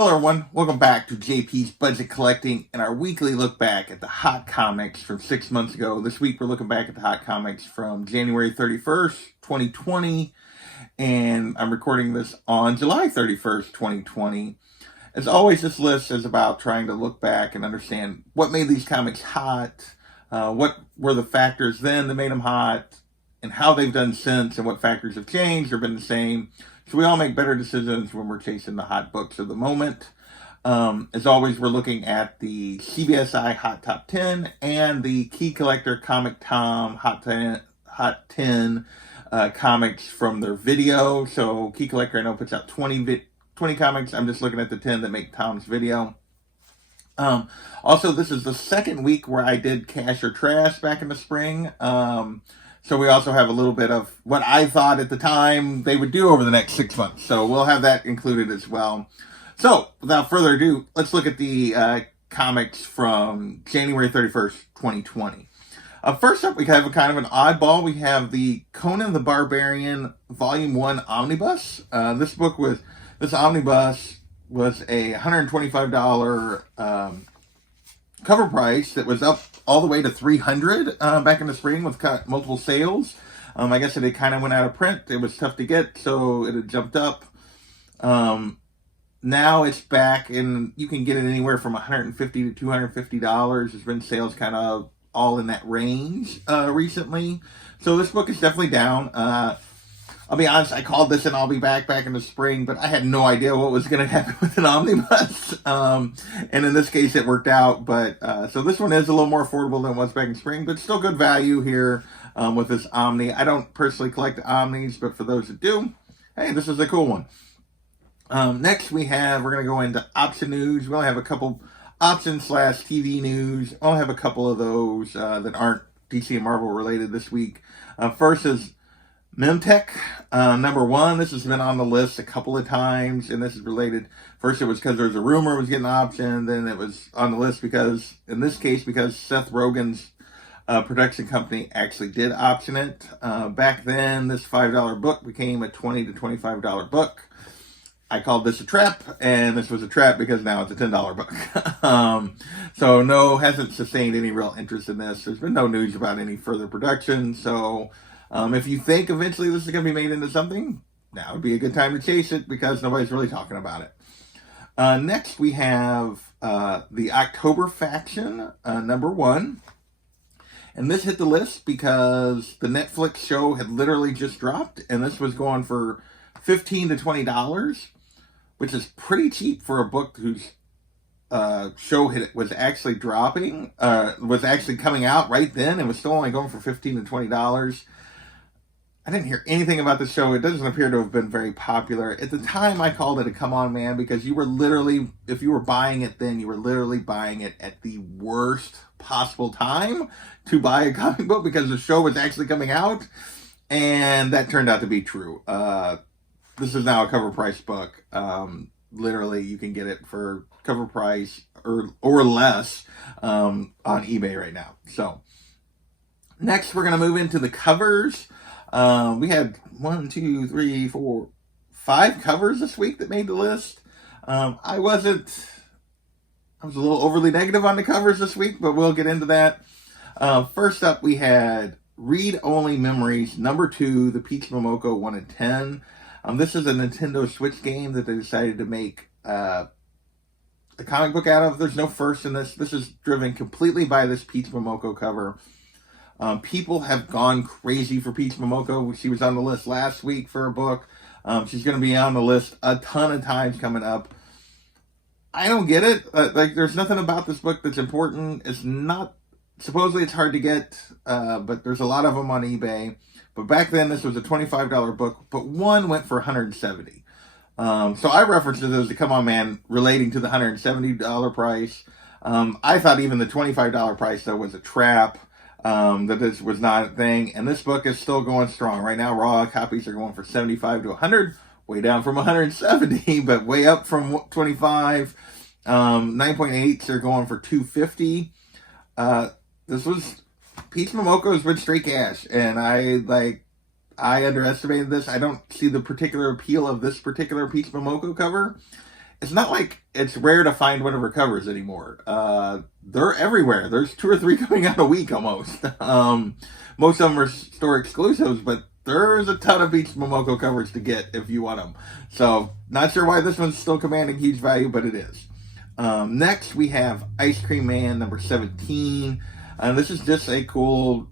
Hello everyone, welcome back to JP's Budget Collecting and our weekly look back at the hot comics from 6 months ago. This week we're looking back at the hot comics from January 31st, 2020, and I'm recording this on July 31st, 2020. As always, this list is about trying to look back and understand what made these comics hot, what were the factors then that made them hot, and how they've done since, and what factors have changed or been the same. So we all make better decisions when we're chasing the hot books of the moment. As always, we're looking at the CBSI Hot Top 10 and the Key Collector Comic Tom Hot 10 comics from their video. So Key Collector, I know, puts out 20 comics. I'm just looking at the 10 that make Tom's video. Also, this is the second week where I did Cash or Trash back in the spring. So we also have a little bit of what I thought at the time they would do over the next 6 months. So we'll have that included as well. So without further ado, let's look at the comics from January 31st, 2020. First up, we have a kind of an oddball. We have the Conan the Barbarian Volume 1 Omnibus. This omnibus was a $125 cover price that was up all the way to $300 back in the spring with multiple sales. I guess it had kind of went out of print. It was tough to get, so it had jumped up. Now it's back, and you can get it anywhere from $150 to $250. There's been sales kind of all in that range recently. So this book is definitely down. I'll be honest, I called this and I'll be back in the spring, but I had no idea what was going to happen with an omnibus. And in this case, it worked out. But so this one is a little more affordable than it was back in spring, but still good value here with this Omni. I don't personally collect Omnis, but for those that do, hey, this is a cool one. Next, we're going to go into option news. We only have a couple option/TV news. I'll have a couple of those that aren't DC and Marvel related this week. First is Memtech, number one. This has been on the list a couple of times, and this is related. First, it was because there was a rumor it was getting an option. Then it was on the list because, in this case, because Seth Rogen's production company actually did option it. Back then, this $5 book became a $20 to $25 book. I called this a trap, and this was a trap because now it's a $10 book. So hasn't sustained any real interest in this. There's been no news about any further production, so if you think eventually this is going to be made into something, now would be a good time to chase it because nobody's really talking about it. Next, we have the October Faction, number one. And this hit the list because the Netflix show had literally just dropped, and this was going for $15 to $20, which is pretty cheap for a book whose show was actually dropping, was actually coming out right then, and was still only going for $15 to $20. I didn't hear anything about the show. It doesn't appear to have been very popular. At the time, I called it a come on, man, because you were literally, if you were buying it then, you were literally buying it at the worst possible time to buy a comic book because the show was actually coming out, and that turned out to be true. This is now a cover price book. Literally, you can get it for cover price or less on eBay right now. So, next, we're going to move into the covers. We had 5 covers this week that made the list. I was a little overly negative on the covers this week, but we'll get into that. First up, we had Read Only Memories, number 2, the Peach Momoko 1 in 10. This is a Nintendo Switch game that they decided to make a comic book out of. There's no first in this. This is driven completely by this Peach Momoko cover. People have gone crazy for Peach Momoko. She was on the list last week for a book. She's going to be on the list a ton of times coming up. I don't get it. There's nothing about this book that's important. It's not, supposedly it's hard to get, but there's a lot of them on eBay. But back then, this was a $25 book, but one went for $170. So I referenced it as a come on, man, relating to the $170 price. I thought even the $25 price, though, was a trap. That this was not a thing, and this book is still going strong. Right now, raw copies are going for $75 to $100, way down from $170, but way up from $25. 9.8s are going for $250. This was Peach Momoko has been straight cash, and I underestimated this. I don't see the particular appeal of this particular Peach Momoko cover. it's not like it's rare to find one of her covers anymore. They're everywhere. There's 2 or 3 coming out a week almost. Most of them are store exclusives, but there's a ton of Beach Momoko covers to get if you want them. So, not sure why this one's still commanding huge value, but it is. Next, we have Ice Cream Man number 17. This is just a cool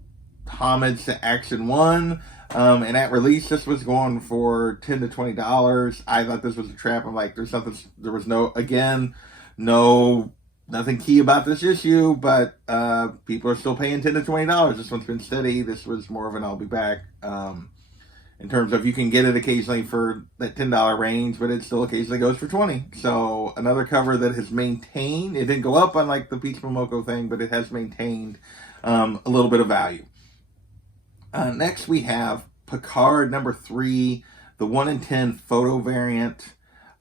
homage to Action 1. And at release, this was going for $10 to $20. I thought this was a trap. I'm like, there was nothing key about this issue, but people are still paying $10 to $20. This one's been steady. This was more of an I'll be back. In terms of you can get it occasionally for that $10 range, but it still occasionally goes for $20. So another cover that has maintained. It didn't go up unlike the Peach Momoko thing, but it has maintained a little bit of value. Next, we have Picard number 3, the 1 in 10 photo variant.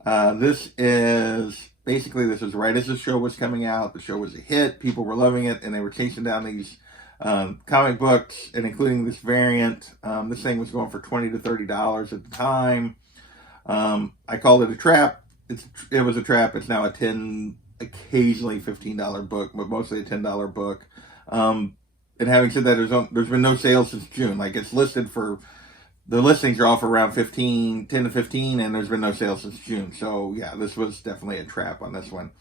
This is right as the show was coming out. The show was a hit. People were loving it, and they were chasing down these comic books, and including this variant. This thing was going for $20 to $30 at the time. I called it a trap. It was a trap. It's now a occasionally $15 book, but mostly a $10 book. And having said that, there's been no sales since June. Like, it's listed for, the listings are all for around 10 to 15, and there's been no sales since June. So yeah, this was definitely a trap on this one.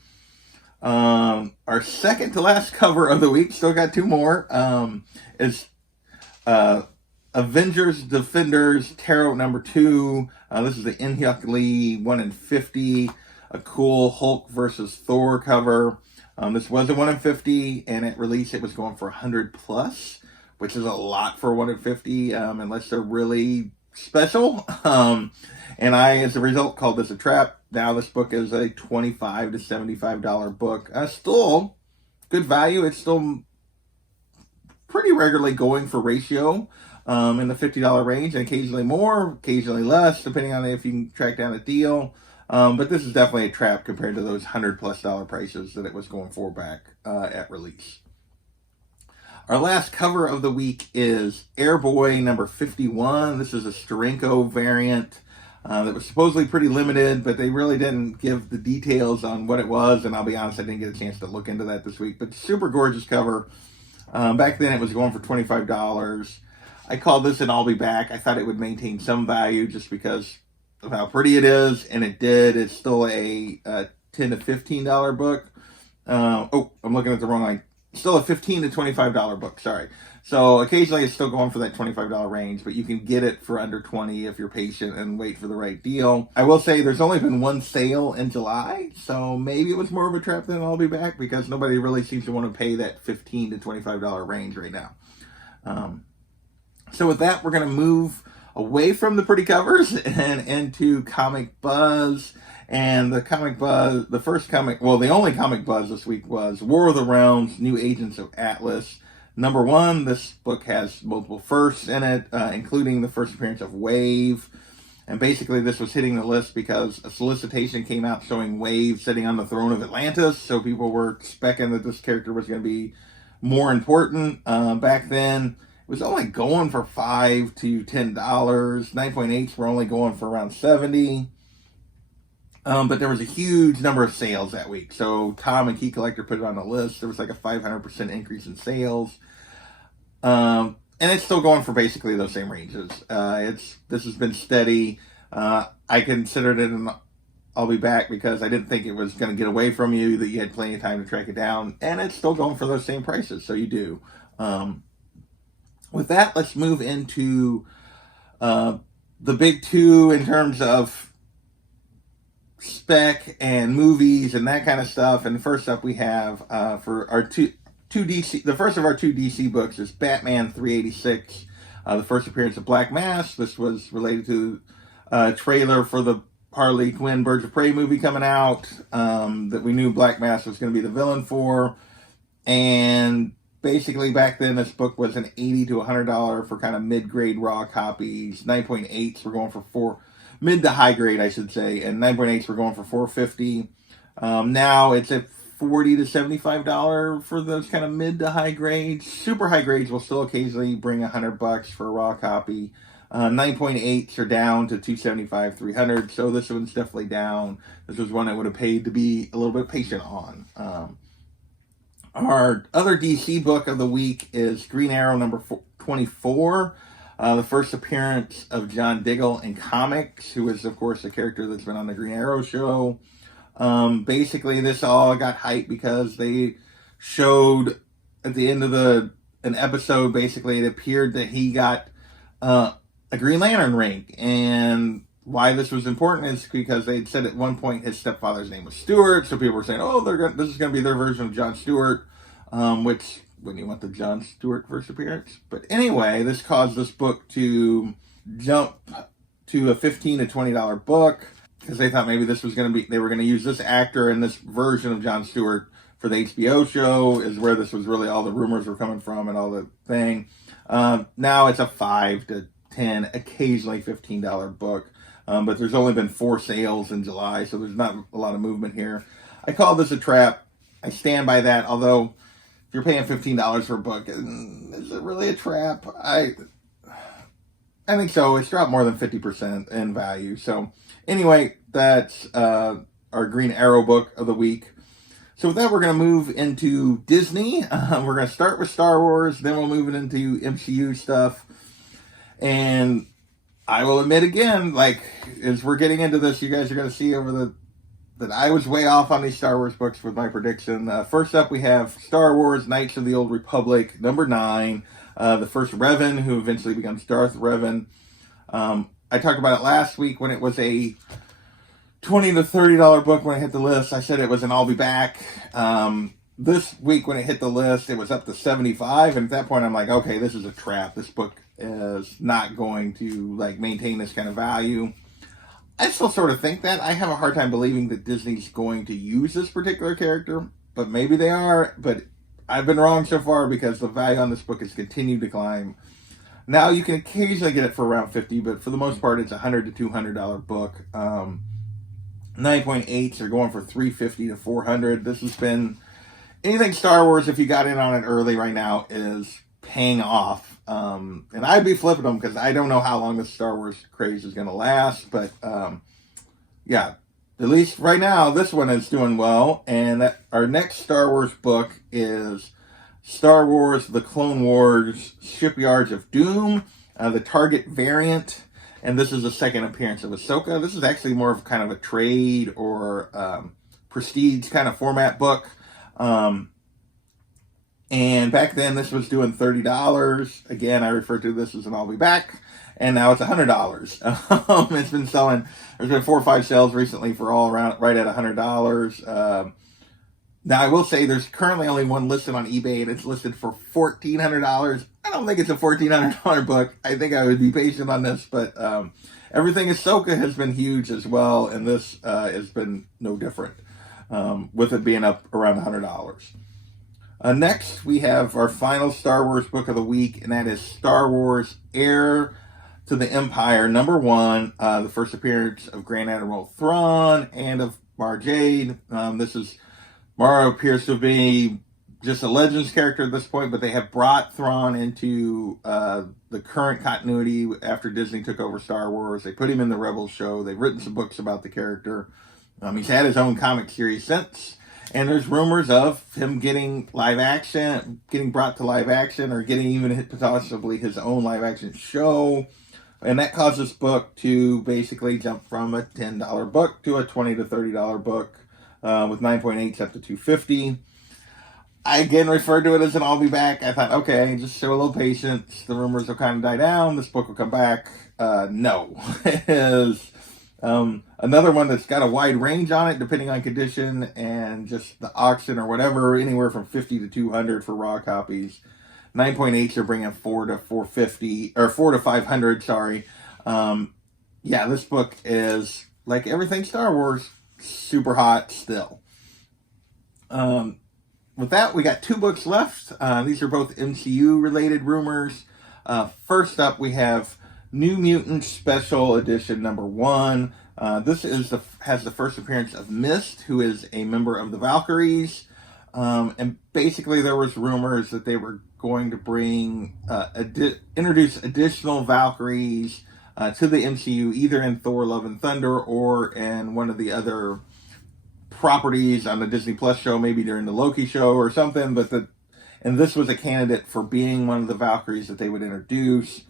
Our second to last cover of the week, still got 2 more, is Avengers Defenders Tarot number 2. This is the In-Hyuk Lee 1 in 50, a cool Hulk versus Thor cover. This was a 1 in 50, and at release it was going for 100 plus, which is a lot for 1 in 50, unless they're really special. And I, as a result, called this a trap. Now this book is a $25 to $75 book. Still good value. It's still pretty regularly going for ratio in the $50 range, and occasionally more, occasionally less, depending on if you can track down a deal. But this is definitely a trap compared to those $100+ prices that it was going for back at release. Our last cover of the week is Airboy number 51. This is a Steranko variant that was supposedly pretty limited, but they really didn't give the details on what it was, and I'll be honest, I didn't get a chance to look into that this week. But super gorgeous cover. Back then it was going for $25. I called this an I'll be back. I thought it would maintain some value just because of how pretty it is, and it did. It's still a $10 to $15 book. I'm looking at the wrong line. Still a $15 to $25 book, sorry. So occasionally it's still going for that $25 range, but you can get it for under $20 if you're patient and wait for the right deal. I will say there's only been 1 sale in July, so maybe it was more of a trap than I'll be back, because nobody really seems to want to pay that $15 to $25 range right now. So with that, we're going to move away from the pretty covers and into comic buzz. And the only comic buzz this week was War of the Realms, New Agents of Atlas. Number 1, this book has multiple firsts in it, including the first appearance of Wave. And basically this was hitting the list because a solicitation came out showing Wave sitting on the throne of Atlantis. So people were specking that this character was going to be more important. Back then, it was only going for $5 to $10. 9.8s were only going for around $70. But there was a huge number of sales that week. So Tom and Key Collector put it on the list. There was like a 500% increase in sales. And it's still going for basically those same ranges. This has been steady. I considered it an I'll be back because I didn't think it was going to get away from you, that you had plenty of time to track it down. And it's still going for those same prices. So you do. With that, let's move into the big 2 in terms of spec and movies and that kind of stuff. And first up we have for our two DC, the first of our 2 DC books is Batman 386, the first appearance of Black Mask. This was related to a trailer for the Harley Quinn Birds of Prey movie coming out, that we knew Black Mask was going to be the villain for. And basically back then this book was an $80 to $100 for kind of mid-grade raw copies. 9.8s were going for mid to high grade, I should say, and 9.8s were going for $450. Now it's at $40 to $75 for those kind of mid to high grades. Super high grades will still occasionally bring $100 for a raw copy. 9.8s are down to $275, $300. So this one's definitely down. This was one I would have paid to be a little bit patient on. Our other DC book of the week is Green Arrow number 24. The first appearance of John Diggle in comics, who is, of course, a character that's been on the Green Arrow show. Basically, this all got hyped because they showed at the end of an episode, basically, it appeared that he got a Green Lantern ring. And why this was important is because they'd said at one point his stepfather's name was Stewart, so people were saying, oh, this is going to be their version of John Stewart, which, when you want the John Stewart first appearance. But anyway, this caused this book to jump to a $15 to $20 book, because they thought maybe this was going to be, they were going to use this actor and this version of John Stewart for the HBO show, is where this was really all the rumors were coming from and all the thing. Now it's a $5 to $10, occasionally $15 book. But there's only been 4 sales in July, so there's not a lot of movement here. I call this a trap. I stand by that, although if you're paying $15 for a book, is it really a trap? I think so. It's dropped more than 50% in value. So anyway, that's our Green Arrow book of the week. So with that, we're going to move into Disney. We're going to start with Star Wars, then we'll move it into MCU stuff. And I will admit again, like, as we're getting into this, you guys are going to see that I was way off on these Star Wars books with my prediction. First up, we have Star Wars Knights of the Old Republic, number 9. The first Revan, who eventually becomes Darth Revan. I talked about it last week when it was a $20 to $30 book when I hit the list. I said it was an I'll be back. This week when it hit the list, it was up to $75. And at that point, I'm like, okay, this is a trap. This book is not going to like maintain this kind of value. I still sort of think that. I have a hard time believing that Disney's going to use this particular character, but maybe they are. But I've been wrong so far because the value on this book has continued to climb. Now you can occasionally get it for around $50, but for the most part, it's a $100 to $200 book. 9.8s are going for $350 to $400. This has been anything Star Wars. If you got in on it early right now, is paying off. And I'd be flipping them because I don't know how long this Star Wars craze is going to last. But yeah, at least right now, this one is doing well. And our next Star Wars book is Star Wars The Clone Wars Shipyards of Doom, the Target variant. And this is the second appearance of Ahsoka. This is actually more of kind of a trade or prestige kind of format book. And back then, this was doing $30. Again, I refer to this as an I'll be back. And now it's $100. It's been selling. There's been 4 or 5 sales recently for all around right at $100. Now, I will say there's currently only one listed on eBay, and it's listed for $1,400. I don't think it's a $1,400 book. I think I would be patient on this, but everything Ahsoka has been huge as well, and this has been no different, with it being up around $100. Next, we have our final Star Wars book of the week, and that is Star Wars Heir to the Empire, number 1, the first appearance of Grand Admiral Thrawn and of Mara Jade. Mara appears to be just a Legends character at this point, but they have brought Thrawn into the current continuity after Disney took over Star Wars. They put him in the Rebels show. They've written some books about the character. He's had his own comic series since. And there's rumors of him getting brought to live action, or getting even possibly his own live action show. And that caused this book to basically jump from a $10 book to a $20 to $30 book, with 9.8s up to $250. I again referred to it as an I'll be back. I thought, okay, just show a little patience. The rumors will kind of die down. This book will come back. No. It is another one that's got a wide range on it, depending on condition and just the auction or whatever, anywhere from $50 to $200 for raw copies. 9.8s are bringing $4 to $450, or $4 to $500, sorry. Yeah, this book is, like everything Star Wars, super hot still. With that, we got 2 books left. These are both MCU-related rumors. First up, we have New Mutants Special Edition number 1. This has the first appearance of Mist, who is a member of the Valkyries. And basically there was rumors that they were going to bring, introduce additional Valkyries to the MCU, either in Thor Love and Thunder or in one of the other properties on the Disney Plus show, maybe during the Loki show or something. And this was a candidate for being one of the Valkyries that they would introduce.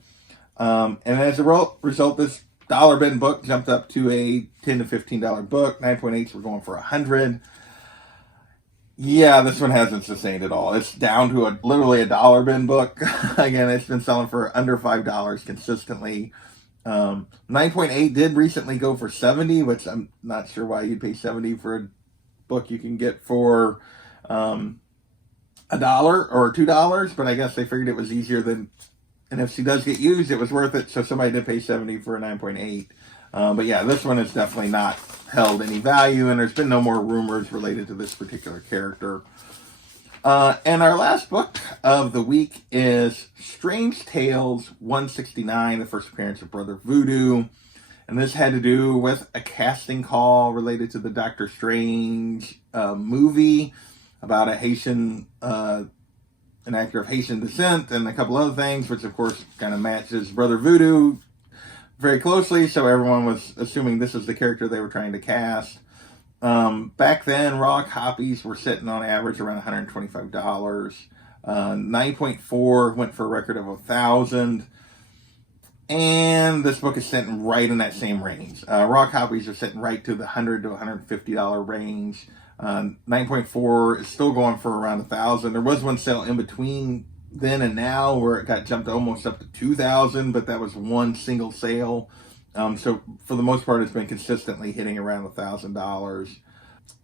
And as a result, this dollar bin book jumped up to a $10 to $15 book. 9.8s were going for $100. Yeah, this one hasn't sustained at all. It's down to literally a dollar bin book. Again, it's been selling for under $5 consistently. 9.8 did recently go for $70, which I'm not sure why you'd pay $70 for a book you can get for $1 or $2, but I guess they figured it was easier than, and if she does get used, it was worth it, so somebody did pay $70 for a 9.8. But yeah, this one has definitely not held any value, and there's been no more rumors related to this particular character. And our last book of the week is Strange Tales 169, the first appearance of Brother Voodoo. And this had to do with a casting call related to the Doctor Strange movie about a Haitian, an actor of Haitian descent, and a couple other things, which of course kind of matches Brother Voodoo very closely. So everyone was assuming this is the character they were trying to cast. Back then, raw copies were sitting on average around $125. 9.4 went for a record of $1,000. And this book is sitting right in that same range. Raw copies are sitting right to the $100 to $150 range. 9.4 is still going for around $1,000. There was one sale in between then and now where it got jumped almost up to $2,000, but that was one single sale. So for the most part, it's been consistently hitting around $1,000.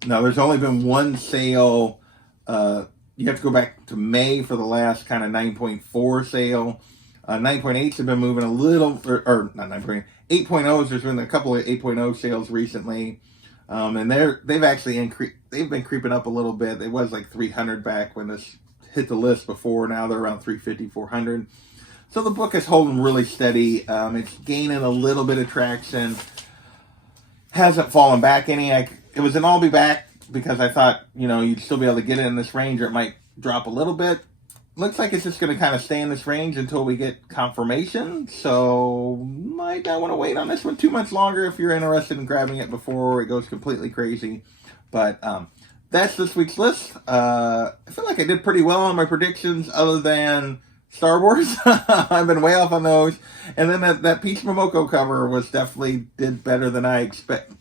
Now, there's only been one sale. You have to go back to May for the last kind of 9.4 sale. 9.8s have been moving a little, or not 9.8, 8.0s. There's been a couple of 8.0 sales recently. And they've actually increased. They've been creeping up a little bit. It was like 300 back when this hit the list before. Now they're around 350, 400. So the book is holding really steady. It's gaining a little bit of traction. Hasn't fallen back any. It was an I'll be back because I thought, you'd still be able to get it in this range, or it might drop a little bit. Looks like it's just going to kind of stay in this range until we get confirmation. So might not want to wait on this one too much longer if you're interested in grabbing it before it goes completely crazy. But that's this week's list. I feel like I did pretty well on my predictions other than Star Wars. I've been way off on those. And then that Peach Momoko cover did better than I expected.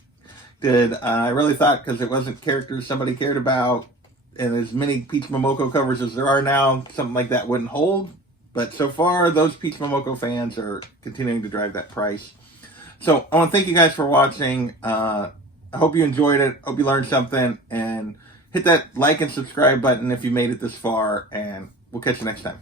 I really thought, because it wasn't characters somebody cared about, and as many Peach Momoko covers as there are now, something like that wouldn't hold. But so far, those Peach Momoko fans are continuing to drive that price. So I want to thank you guys for watching. I hope you enjoyed it. Hope you learned something. And hit that like and subscribe button if you made it this far. And we'll catch you next time.